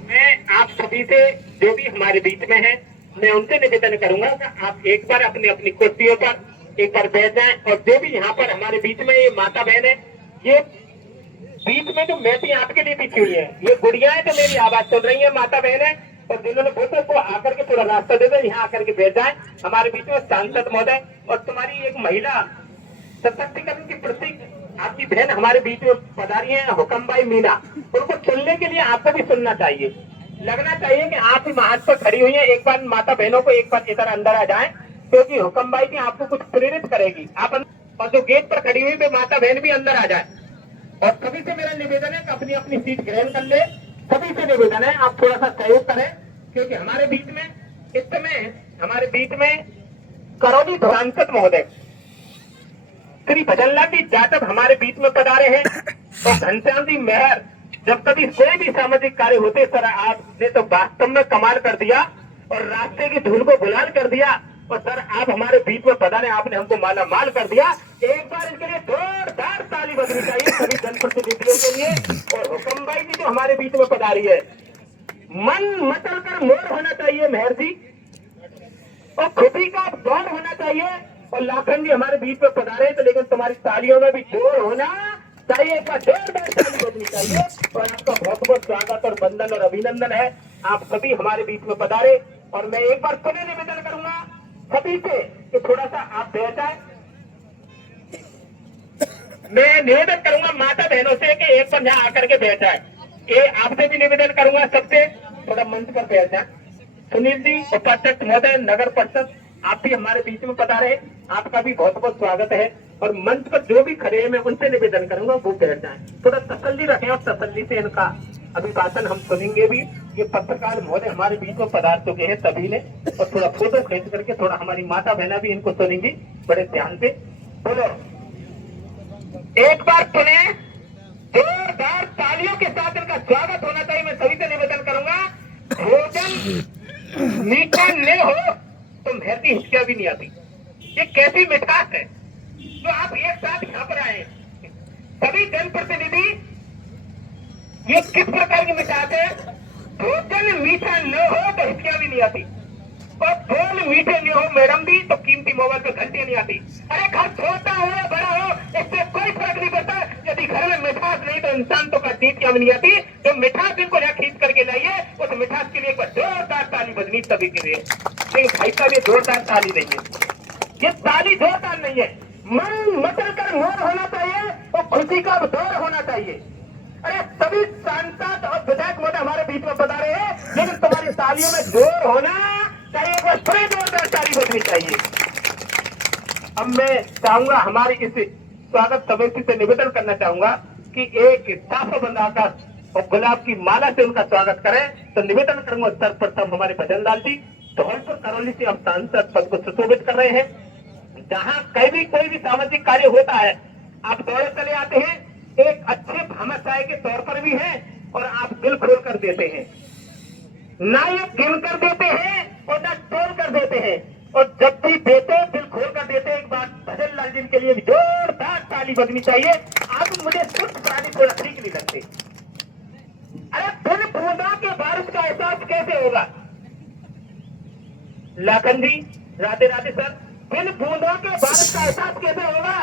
मैं आप सभी से जो भी हमारे बीच में है, मैं उनसे निवेदन करूंगा कि आप एक बार अपनी अपनी कुर्सियों पर एक बार बैठ जाएं। और जो भी यहाँ पर हमारे बीच में ये माता बहन है, ये बीच में जो मैटी आपके लिए बिछी हुई है, ये गुड़िया है, तो मेरी आवाज सुन रही है, माता बहन है, और जिन्होंने बोलते को आकर के थोड़ा रास्ता दे दो, यहाँ आकर के बैठ जाए हमारे बीच में सांसद महोदय। और तुम्हारी एक महिला सशक्तिकरण की प्रतीक आपकी बहन हमारे बीच में पधारी है, हुक्मबाई मीना। उनको सुनने के लिए आपको भी सुनना चाहिए, लगना चाहिए कि आप ही महाज पर खड़ी हुई है। एक बार माता बहनों को एक बार इधर अंदर आ जाए, क्योंकि हुक्मबाई की आपको कुछ प्रेरित करेगी। आप और जो गेट पर खड़ी हुई वे माता बहन भी अंदर आ जाए। और सभी से मेरा निवेदन है कि अपनी अपनी सीट ग्रहण कर ले। सभी से निवेदन है आप थोड़ा सा सहयोग करें, क्योंकि हमारे बीच में इस समय हमारे बीच में करौली सांसद महोदय श्री भजनलाल जी जाटव हमारे बीच में पधारे हैं। तो घनश्याम जी मेहर, जब कभी कोई भी सामाजिक कार्य होते सर आपने तो वास्तव में कमाल कर दिया और रास्ते की धूल को गुलाल कर दिया। और सर आप हमारे बीच में पधारे, आपने हमको माला माल कर दिया। एक बार इनके लिए जोरदार ताली बजनी चाहिए सभी जनप्रतिनिधियों के लिए। और हुक्मबाई जी जो हमारे बीच में पधारी है, मन मचल कर मोर होना चाहिए मेहर जी, और खुशी का दौर होना चाहिए। और लाखन जी हमारे बीच में पधारे, तो लेकिन तुम्हारी तालियों में भी जोर होना चाहिए, एक बार जोरदार ताली बजनी चाहिए। और आपका बहुत बहुत स्वागत और वंदन और अभिनंदन है, आप सभी हमारे बीच में पधारे। और मैं एक बार पुनः निवेदन करूंगा सभी से कि थोड़ा सा आप बैठ जाए। मैं निवेदन करूंगा माता बहनों से कि एक बार यहाँ आकर के बैठ जाए। ये आपसे भी निवेदन करूंगा सबसे थोड़ा मंच पर बैठ जाए। सुनील जी उपाध्यक्ष महोदय नगर परिषद, आप भी हमारे बीच में पधारे, आपका भी बहुत बहुत स्वागत है। और मंच पर जो भी खड़े हैं मैं उनसे निवेदन करूंगा वो बैठ जाएं, थोड़ा तसल्ली रखें और तसल्ली से इनका अभिभाषण हम सुनेंगे भी। ये पत्रकार महोदय हमारे बीच में पधार चुके हैं सभी ने, और थोड़ा फोटो खींच करके थोड़ा हमारी माता बहना भी इनको सुनेंगी बड़े ध्यान से। बोलो एक बार सुने, जोरदार तालियों के साथ इनका स्वागत होना चाहिए। मैं सभी से निवेदन करूंगा, भोजन मीठा न हो तो मेहती हिचकियां भी नहीं आती। ये कैसी मिठास है जो आप एक साथ यहाँ पर आए सभी जनप्रतिनिधि, ये किस प्रकार की मिठास है। भोजन मीठा न हो तो हिचकियां भी नहीं आती, और बोल मीठे नहीं हो मैडम भी तो कीमती मोबाइल पे घंटियां नहीं आती। अरे घर छोटा हो या बड़ा हो इससे कोई फर्क नहीं पड़ता, यदि घर में मिठास नहीं तो इंसान तो नीतियां भी नहीं आती। तो मिठास इनको यहाँ खींच करके लाइए, उस मिठास के लिए एक बार जोरदार ताली बजनी सभी के लिए। लेकिन भाई साहब ये जोरदार ताली नहीं है, ये ताली जोरदार नहीं है, मन मचल कर मोर होना चाहिए और खुशी का दौर होना चाहिए। अरे सभी सांसद और विधायक महोदय हमारे बीच में पधारे हैं, लेकिन तुम्हारी तालियों में जोर होना चाहिए, एक बार थोड़ी जोरदार ताली बजनी चाहिए। अब मैं चाहूंगा हमारी इस स्वागत समिति से निवेदन करना चाहूंगा कि एक साफा बनाकर और गुलाब की माला से उनका स्वागत करें। तो निवेदन करूंगा सर्वप्रथम हमारे भजनलाल जी धौलपुर करौली से अब सांसद पद को सुशोभित कर रहे हैं। जहां कहीं भी कोई भी सामाजिक कार्य होता है आप दौड़े चले आते हैं, एक अच्छे भामाशाह के तौर पर भी हैं, और आप दिल खोल कर देते हैं, ना ये गिन कर देते हैं और ना तोड़ कर देते हैं। और जब भी देते दिल खोल कर देते। एक बार भजनलाल जी के लिए भी जोरदार ताली बजनी चाहिए। आप मुझे शुद्ध प्राणी थोड़ा ठीक नहीं लगते। अरे बिन बूंदा के बारिश का एहसास कैसे होगा। लाखन जी राधे राधे सर, बिन बूंदों के बारिश का एहसास कैसे होगा,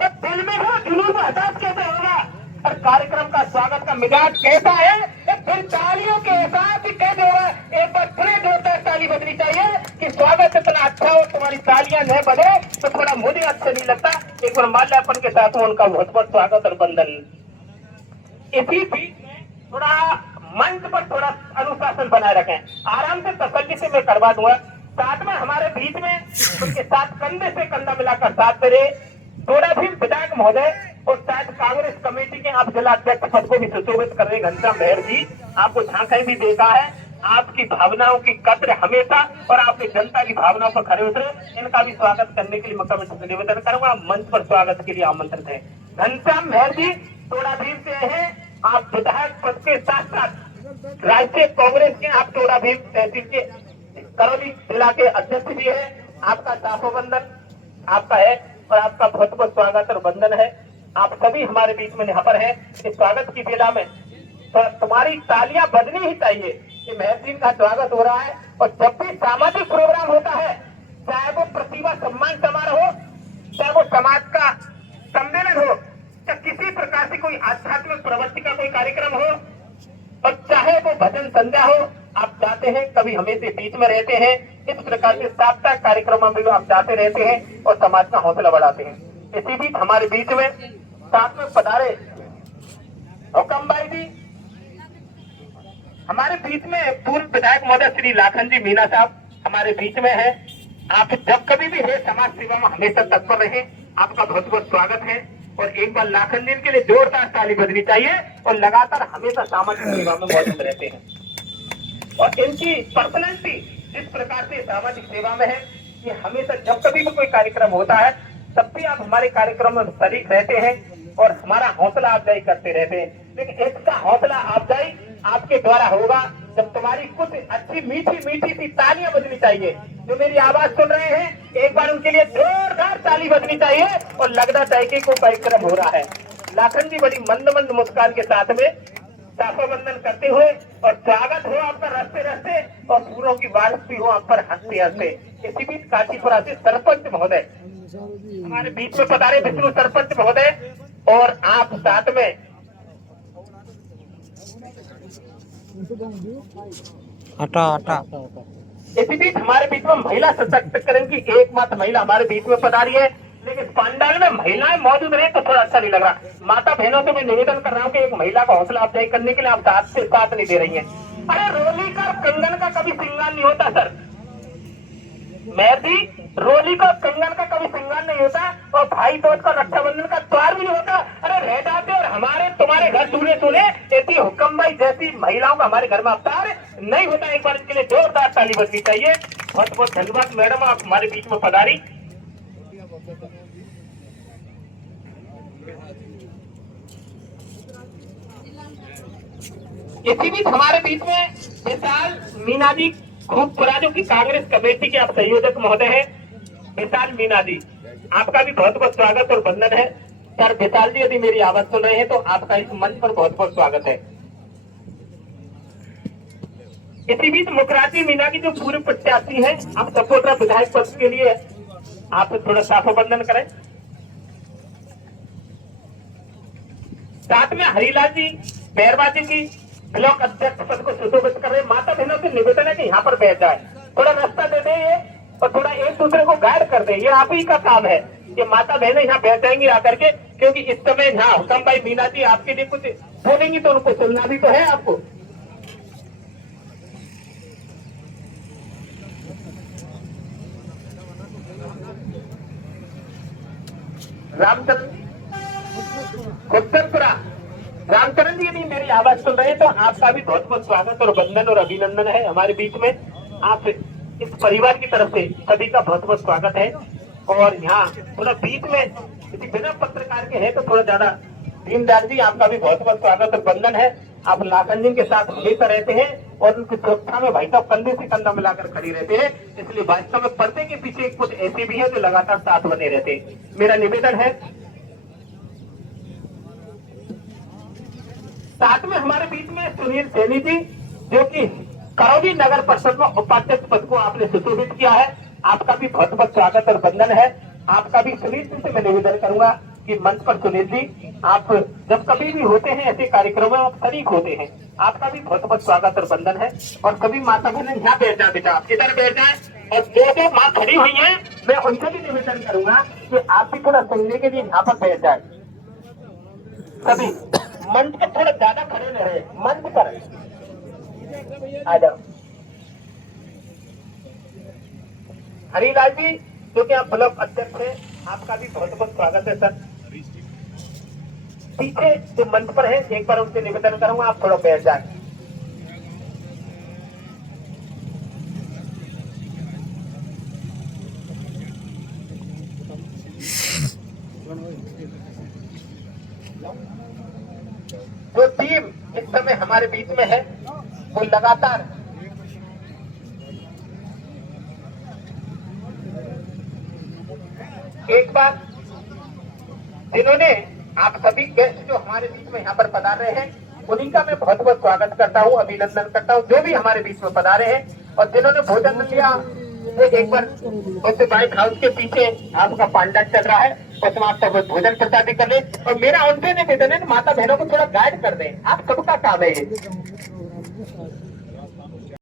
और दिल में हो जुनून का एहसास कैसे होगा, और कार्यक्रम का स्वागत का मिजाज कैसा है, फिर तालियों के एहसास कैसे होगा। एक बार फिर जोरदार ताली बजनी चाहिए कि स्वागत इतना अच्छा हो, तुम्हारी तालियां न बजे तो थोड़ा मुझे अच्छा नहीं लगता। एक बार माल्यार्पण के साथ उनका बहुत बहुत स्वागत और वंदन। इसी बीच में थोड़ा मंच पर थोड़ा अनुशासन बनाए रखें, आराम से तसल्ली से मैं करवा दूंगा। साथ में हमारे बीच में उनके साथ कंधे से कंधा मिलाकर साथ मेरे थोड़ा भी विधायक महोदय और शायद कांग्रेस कमेटी के आप जिला अध्यक्ष पद को भी सुशोभित कर रहे घनश्याम मेहर जी, आपको जहां कहीं भी देखा है आपकी भावनाओं की कद्र हमेशा और आपने जनता की भावनाओं पर खड़े उतरे। इनका भी स्वागत करने के लिए मैं निवेदन करूंगा, मंच पर स्वागत के लिए आमंत्रित है। घनश्याम मेहर जी टोडाभीम से हैं, आप विधायक पद के साथ साथ राष्ट्रीय कांग्रेस के आप टोडाभीम तहसील के करौली जिला के अध्यक्ष भी है। आपका दाफोबंधन आपका है और आपका बहुत बहुत स्वागत और वंदन है। आप सभी हमारे बीच में यहाँ पर हैं। इस स्वागत की बेला में तो तुम्हारी तालियां बजनी ही चाहिए कि मेहर जी का स्वागत हो रहा है। और जब भी सामाजिक प्रोग्राम होता है, चाहे वो प्रतिभा सम्मान समारोह हो, चाहे वो समाज का सम्मेलन हो, चाहे किसी प्रकार से कोई आध्यात्मिक प्रवृत्ति का कोई कार्यक्रम हो, और चाहे वो भजन संध्या हो, आप जाते हैं, कभी हमेशा बीच में रहते हैं। इस प्रकार के साप्ताहिक कार्यक्रमों में आप जाते रहते हैं और समाज का हौसला बढ़ाते हैं। इसी बीच हमारे बीच में साथ में पधारे हुक्म भाई जी, हमारे बीच में पूर्व विधायक महोदय श्री लाखन जी मीना साहब हमारे बीच में है। आप जब कभी भी है समाज सेवा में हमेशा तत्पर रहे, आपका बहुत बहुत स्वागत है। और एक बार लाखन जी के लिए जोरदार ताली बजनी चाहिए और लगातार हमेशा सामाजिक सेवा में मौजूद रहते हैं। और इनकी पर्सनैलिटी इस प्रकार से सामाजिक सेवा में है कि हमेशा जब कभी भी कोई कार्यक्रम होता है तब भी आप हमारे कार्यक्रम में शरीक रहते हैं और हमारा हौसला अफजाई करते रहते हैं। लेकिन इसका हौसला अफजाई आपके द्वारा होगा जब तुम्हारी कुछ अच्छी मीठी मीठी सी तालियां बजनी चाहिए। जो मेरी आवाज सुन रहे हैं एक बार उनके लिए जोरदार ताली बजनी चाहिए और लगना चाहिए कि कोई कार्यक्रम हो रहा है। लाखन जी बड़ी मंद मंद मुस्कान के साथ में साफाबंधन करते हुए और स्वागत हो आपका रस्ते रस्ते और फूलों की बारिश भी हो आप पर हंसते हंसते। इसी बीच काशीपुरा से सरपंच महोदय हमारे बीच में पधारे, विष्णु सरपंच महोदय, और आप साथ में हटा इसी बीच हमारे बीच में महिला सशक्तिकरण की एकमात्र महिला हमारे बीच में पधारी है। लेकिन पंडाल में महिलाएं मौजूद रहे तो थोड़ा अच्छा नहीं लग रहा। माता बहनों से मैं निवेदन कर रहा हूँ कि एक महिला का हौसला अफजाई करने के लिए आप साथ से साथ नहीं दे रही हैं। अरे रोली का कंगन का कभी श्रृंगार नहीं होता सर, मेहर जी, रोली का कंगन का कभी श्रृंगार नहीं होता और भाई दोस्त का रक्षाबंधन का त्योहार भी नहीं होता। अरे रह जाते और हमारे तुम्हारे घर सुने सुने ऐसी हुक्म भाई जैसी महिलाओं का हमारे घर में अवतार नहीं होता। एक बार इसके लिए जोरदार ताली बजनी चाहिए। बहुत बहुत धन्यवाद मैडम, आप हमारे बीच में पधारी। इसी बीच हमारे बीच में विशाल मीना जी खूबपुरा जो की कांग्रेस कमेटी के आप संयोजक महोदय हैं। विशाल मीना जी, आपका भी बहुत बहुत स्वागत और वंदन है। सर विशाल जी यदि मेरी आवाज सुन रहे हैं तो आपका इस मंच पर बहुत बहुत स्वागत है। इसी बीच मुखराजी मीना की जो पूर्व प्रत्याशी हैं, आप सपोर्टर विधायक पद के लिए आप थोड़ा साफाबंधन करें। साथ में हरिलाल जी बैरवा जी की ब्लॉक अध्यक्ष पद को सुशोभित कर रहे। माता बहनों से निवेदन है कि यहाँ पर बैठ जाए, थोड़ा रास्ता दे दे ये और थोड़ा एक दूसरे को गाइड कर दे, ये आप ही का काम है। ये माता बहनें यहाँ बैठ जाएंगी आकर के, क्योंकि इस समय यहाँ हुक्म भाई मीना जी आपके लिए कुछ बोलेंगी तो उनको सुनना भी तो है आपको। खुदपुरा रामचरण जी यदि मेरी आवाज सुन रहे हैं तो आपका भी बहुत बहुत स्वागत और वंदन और अभिनंदन है हमारे बीच में। आप इस परिवार की तरफ से सभी का बहुत बहुत स्वागत है। और यहाँ थोड़ा बीच में यदि बिना पत्रकार के हैं तो थोड़ा ज्यादा दीनदयाल जी, आपका भी बहुत बहुत स्वागत और वंदन है। आप लाखन जी के साथ हमेशा रहते हैं और उनकी सुरक्षा में भाई साहब कंधे से कंधा मिलाकर खड़ी रहते हैं। इसलिए वास्तव में पर्दे के पीछे कुछ ऐसे भी है जो लगातार साथ बने रहते हैं। मेरा निवेदन है। साथ में हमारे बीच में सुनील सैनी जी जो कि करौली नगर परिषद में उपाध्यक्ष पद को आपने सुशोभित किया है, आपका भी बहुत बहुत स्वागत और वंदन है। आपका भी सुनील जी से मैं निवेदन करूंगा कि मंच पर सुनील जी आप जब कभी भी होते हैं ऐसे कार्यक्रमों में आप शरीक होते हैं, आपका भी बहुत बहुत स्वागत और वंदन है। और सभी माता बहन यहाँ बैठ जाए, बेटा आप इधर बैठ जाए। और जो माँ खड़ी हुई है मैं उनसे भी निवेदन करूंगा कि आप भी थोड़ा सुनने के लिए यहाँ पर बैठ जाए। सभी मंच पर थोड़ा ज्यादा खड़े न रहे, मंच पर आ जाओ। हरिलाल जी जो कि आप ब्लॉक अध्यक्ष हैं, आपका भी बहुत बहुत स्वागत है सर। पीछे जो मंच पर है एक बार उनसे निवेदन करूंगा आप थोड़ा बैठ जाए। जो टीम इस समय हमारे बीच में है वो लगातार एक बार जिन्होंने आप सभी गेस्ट जो हमारे बीच में यहाँ पर पधार रहे हैं उन्हीं का मैं बहुत बहुत स्वागत करता हूँ, अभिनंदन करता हूँ जो भी हमारे बीच में पधारे हैं। और जिन्होंने भोजन लिया वो एक बार उससे बाइक हाउस के पीछे आपका पांडा चल रहा है उसमें आप सब भोजन प्रसादी कर ले। और मेरा उनसे निवेदन है माता बहनों को थोड़ा गाइड कर दें, आप सबका काम है ये।